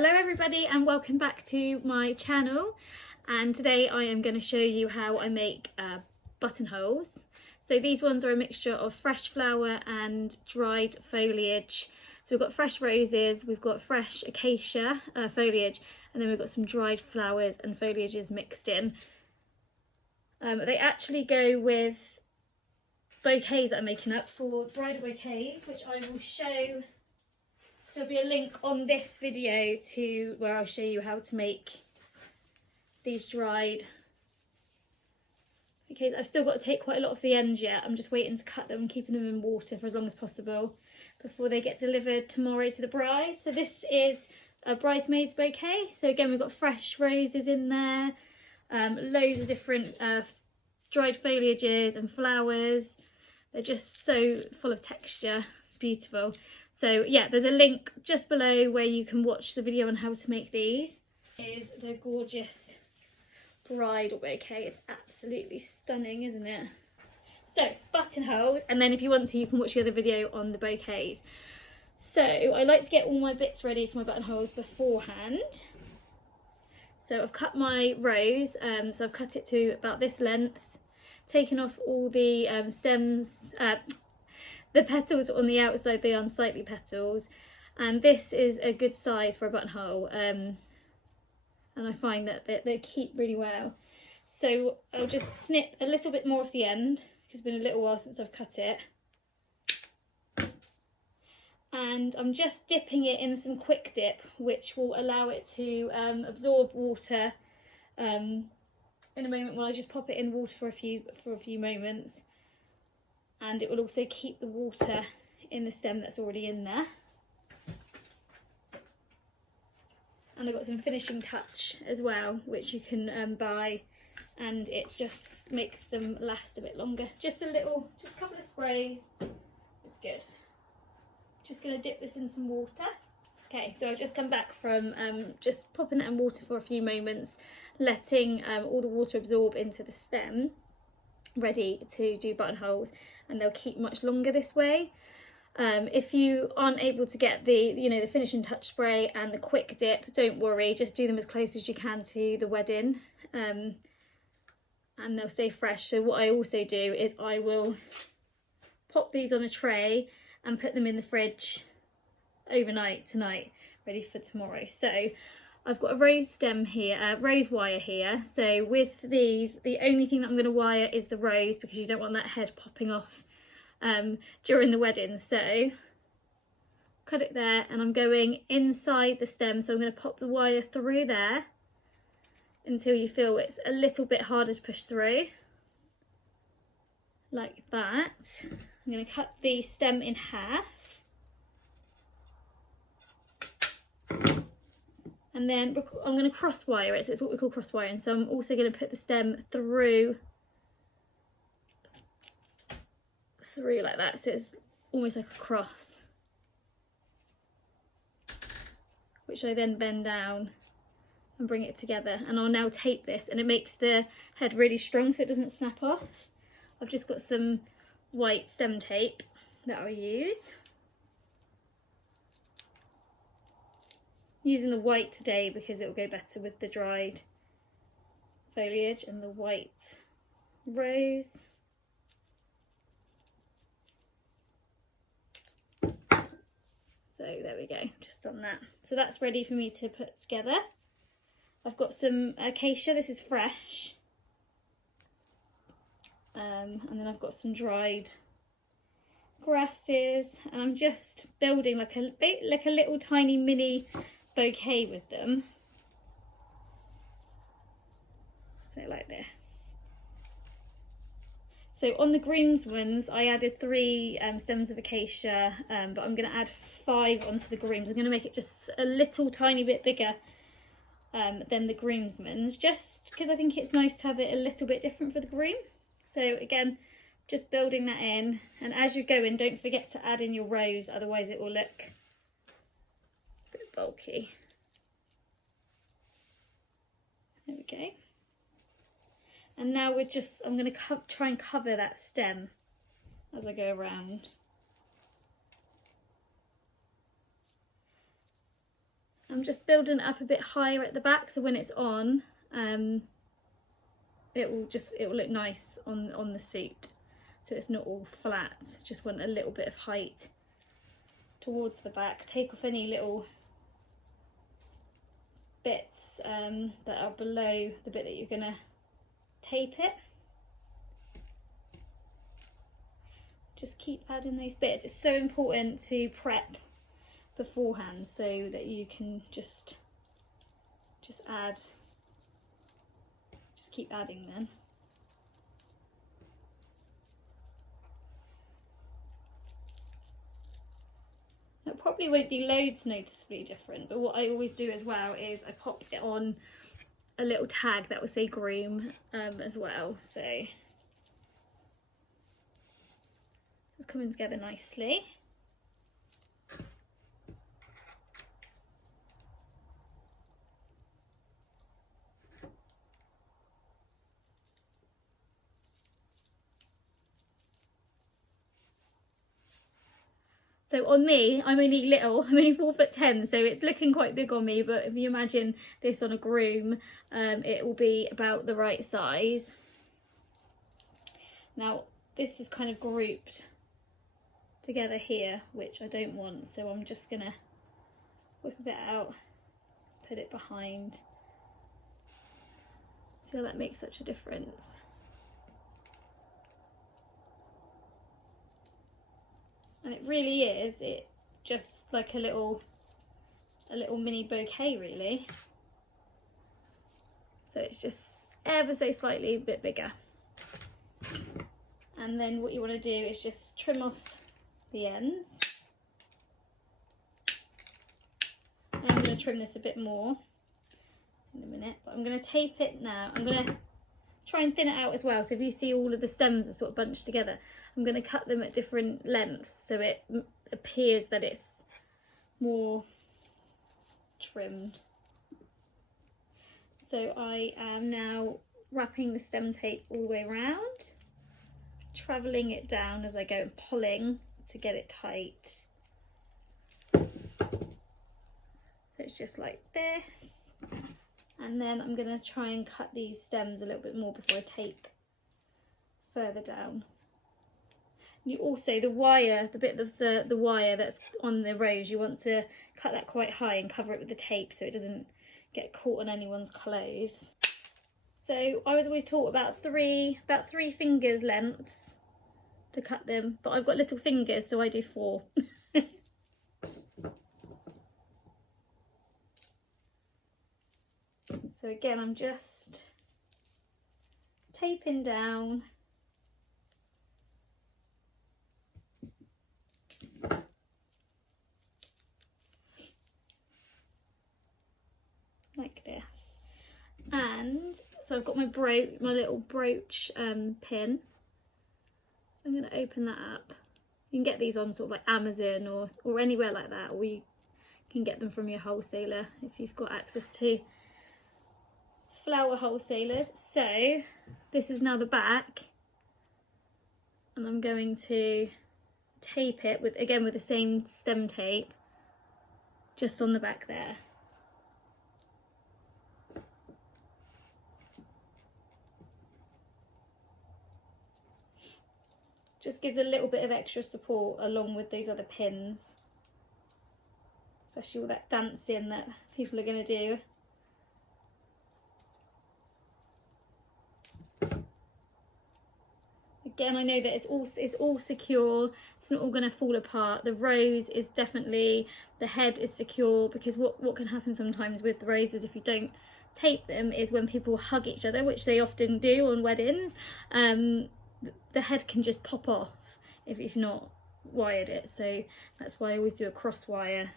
Hello everybody and welcome back to my channel, and today I am going to show you how I make buttonholes. So these ones are a mixture of fresh flower and dried foliage. So we've got fresh roses, we've got fresh acacia foliage, and then we've got some dried flowers and foliages mixed in. They actually go with bouquets that I'm making up for bridal bouquets, which I will show. There'll be a link on this video to where I'll show you how to make these dried bouquets. I've still got to take quite a lot of the ends yet. I'm just waiting to cut them and keeping them in water for as long as possible before they get delivered tomorrow to the bride. So this is a bridesmaid's bouquet. So again, we've got fresh roses in there, loads of different dried foliages and flowers. They're just so full of texture, beautiful. So yeah, there's a link just below where you can watch the video on how to make these. Is the gorgeous bridal bouquet. It's absolutely stunning, isn't it? So buttonholes, and then if you want to, you can watch the other video on the bouquets. So I like to get all my bits ready for my buttonholes beforehand. So I've cut my rose, so I've cut it to about this length, taken off all the stems, the petals on the outside, the unsightly petals, and this is a good size for a buttonhole, and I find that they keep really well. So I'll just snip a little bit more off the end because it's been a little while since I've cut it, and I'm just dipping it in some quick dip, which will allow it to absorb water in a moment when I just pop it in water for a few moments. And it will also keep the water in the stem that's already in there. And I've got some finishing touch as well, which you can buy, and it just makes them last a bit longer. Just a couple of sprays, it's good. Just gonna dip this in some water. Okay, so I've just come back from just popping it in water for a few moments, letting all the water absorb into the stem, ready to do buttonholes, and they'll keep much longer this way. If you aren't able to get the finishing touch spray and the quick dip, don't worry, just do them as close as you can to the wedding, and they'll stay fresh. So what I also do is I will pop these on a tray and put them in the fridge overnight tonight, ready for tomorrow. So I've got a rose stem here, rose wire here. So with these, the only thing that I'm going to wire is the rose, because you don't want that head popping off during the wedding. So cut it there, and I'm going inside the stem. So I'm going to pop the wire through there until you feel it's a little bit harder to push through, like that. I'm going to cut the stem in half. And then I'm going to cross wire it, so it's what we call cross wiring. So I'm also going to put the stem through like that, so it's almost like a cross, which I then bend down and bring it together. And I'll now tape this, and it makes the head really strong so it doesn't snap off. I've just got some white stem tape that I'll use. Using the white today because it will go better with the dried foliage and the white rose. So there we go, just done that. So that's ready for me to put together. I've got some acacia, this is fresh. And then I've got some dried grasses, and I'm just building like a little tiny mini bouquet with them. So like this. So on the groom's ones, I added 3 stems of acacia, but I'm going to add 5 onto the groom's. I'm going to make it just a little tiny bit bigger than the groomsmen's, just because I think it's nice to have it a little bit different for the groom. So again, just building that in, and as you're going, don't forget to add in your rose, otherwise it will look a bit bulky. There we go. And now I'm going to try and cover that stem as I go around. I'm just building it up a bit higher at the back, so when it's on, it will look nice on the suit, so it's not all flat. Just want a little bit of height towards the back. Take off any little bits that are below the bit that you're going to tape it. Just keep adding those bits. It's so important to prep beforehand so that you can just add, just keep adding then. It probably won't be loads noticeably different, but what I always do as well is I pop it on a little tag that will say groom as well, so it's coming together nicely. So on me, I'm only little, I'm only 4'10", so it's looking quite big on me, but if you imagine this on a groom, it will be about the right size. Now, this is kind of grouped together here, which I don't want, so I'm just gonna whip a bit out, put it behind. So that makes such a difference. And it really is, it just like a little mini bouquet really. So it's just ever so slightly a bit bigger. And then what you want to do is just trim off the ends. And I'm going to trim this a bit more in a minute, but I'm going to tape it now. I'm going to try and thin it out as well, so if you see all of the stems are sort of bunched together, I'm going to cut them at different lengths so it appears that it's more trimmed. So I am now wrapping the stem tape all the way around, travelling it down as I go and pulling to get it tight. So it's just like this. And then I'm going to try and cut these stems a little bit more before I tape further down. You also, the wire, the bit of the wire that's on the rose, you want to cut that quite high and cover it with the tape so it doesn't get caught on anyone's clothes. So I was always taught about three fingers lengths to cut them, but I've got little fingers, so I do 4. So again, I'm just taping down. Like this. And so I've got my little brooch pin. So I'm going to open that up. You can get these on sort of like Amazon or anywhere like that, or you can get them from your wholesaler if you've got access to flower wholesalers. So this is now the back, and I'm going to tape it with the same stem tape just on the back there. Just gives a little bit of extra support along with these other pins, especially all that dancing that people are going to do. Again, I know that it's all secure, it's not all going to fall apart. The rose is definitely, the head is secure, because what can happen sometimes with the roses if you don't tape them is when people hug each other, which they often do on weddings, the head can just pop off if you've not wired it. So that's why I always do a cross wire,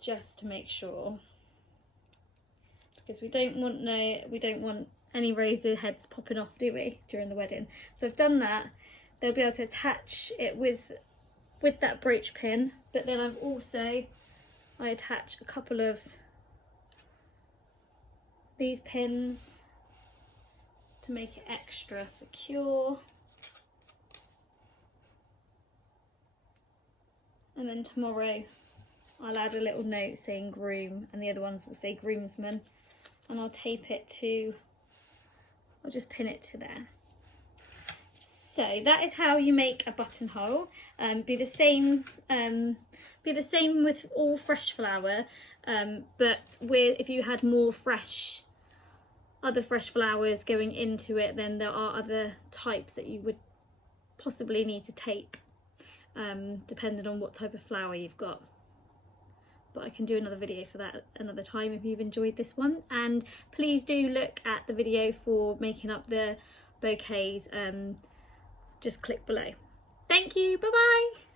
just to make sure, because we don't want any roses heads popping off, do we, during the wedding? So I've done that. They'll be able to attach it with that brooch pin, but then I attach a couple of these pins to make it extra secure. And then tomorrow I'll add a little note saying groom, and the other ones will say groomsman, and I'll tape it to, I'll just pin it to there. So that is how you make a buttonhole. Be the same with all fresh flower, but if you had more other fresh flowers going into it, then there are other types that you would possibly need to tape, depending on what type of flower you've got. But I can do another video for that another time if you've enjoyed this one. And please do look at the video for making up the bouquets. Just click below. Thank you, bye bye.